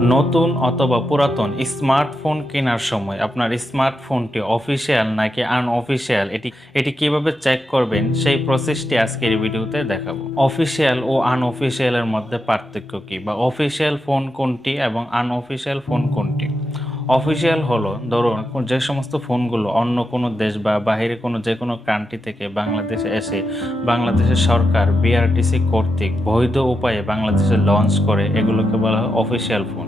নতুন অথবা পুরাতন স্মার্টফোন কেনার সময় আপনার স্মার্টফোনটি অফিসিয়াল নাকি আনঅফিসিয়াল এটি কিভাবে চেক করবেন সেই প্রসেসটি আজকের ভিডিওতে দেখাবো। অফিসিয়াল ও আনঅফিসিয়ালের মধ্যে পার্থক্য কি, বা অফিসিয়াল ফোন কোনটি এবং আনঅফিসিয়াল ফোন কোনটি। অফিসিয়াল হলো ধরুন যে সমস্ত ফোনগুলো অন্য কোনো দেশ বা বাইরে যে কোনো কান্ট্রি থেকে বাংলাদেশে এসে বাংলাদেশের সরকার বিআরটিসি কর্তৃক বৈধ উপায়ে বাংলাদেশে লঞ্চ করে, এগুলোকে বলা হয় অফিসিয়াল ফোন।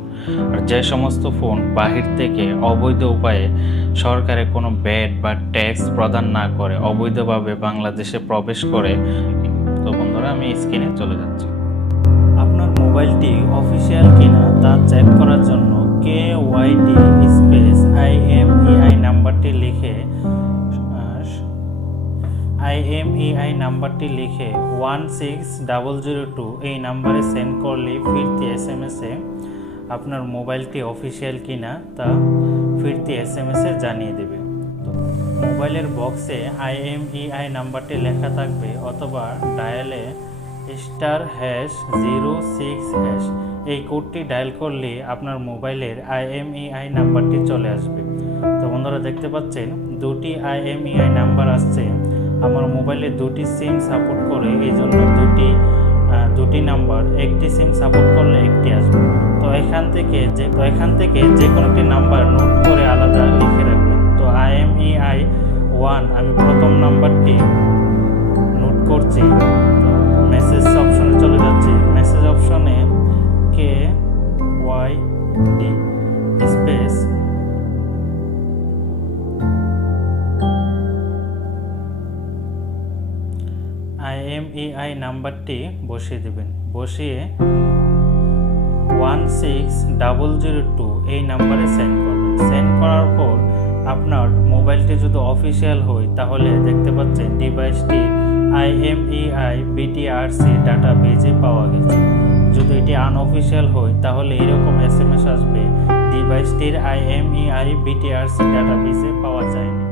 আর যে সমস্ত ফোন বাহির থেকে অবৈধ উপায়ে সরকারে কোনো ভ্যাট বা ট্যাক্স প্রদান না করে অবৈধভাবে বাংলাদেশে প্রবেশ করে। তো বন্ধুরা, আমি স্ক্রিনে চলে যাচ্ছি। আপনার মোবাইলটি অফিসিয়াল কিনা তা চেক করার জন্য KYD স্পেস IMEI নাম্বারটি লিখে 16002 এই নাম্বারে সেন্ড করলে ফিরতি SMS-এ আপনার মোবাইলটি অফিসিয়াল কিনা তা ফিরতি SMS-এ জানিয়ে দেবে। তো মোবাইলের বক্সে IMEI নাম্বারটি লেখা থাকবে, অথবা ডায়ালে *#06# এই কোডটি ডায়াল করলে আপনার মোবাইলের IMEI নাম্বারটি চলে আসবে। তো বন্ধুরা, দেখতে পাচ্ছেন দুটি IMEI নাম্বার আসছে। আমার মোবাইলে দুটি সিম সাপোর্ট করে, এই জন্য দুটি নাম্বার, একটি সিম সাপোর্ট করলে একটি আসবে। তো এখান থেকে যে কোনো একটি নাম্বার নোট করে আলাদা লিখে রাখবেন। তো IMEI 1 আমি প্রথম নাম্বারটি নোট করছি। তো মেসেজ অপশনে চলে যাচ্ছি। মেসেজ অপশনে KYD স্পেস IMEI নাম্বারটি বসিয়ে দেবেন। বসিয়ে 16002 এই নাম্বারে সেন্ড করবেন। সেন্ড করার পর আপনার মোবাইলটি যদি অফিসিয়াল হয়, তাহলে দেখতে পাচ্ছেন ডিভাইসটি IMEI BTRC ডাটাবেজে পাওয়া গেছে। যদি এটি আনঅফিসিয়াল হয়, তাহলে এরকম SMS আসবে, ডিভাইসটির IMEI BTRC ডাটাবেজে পাওয়া যায়নি।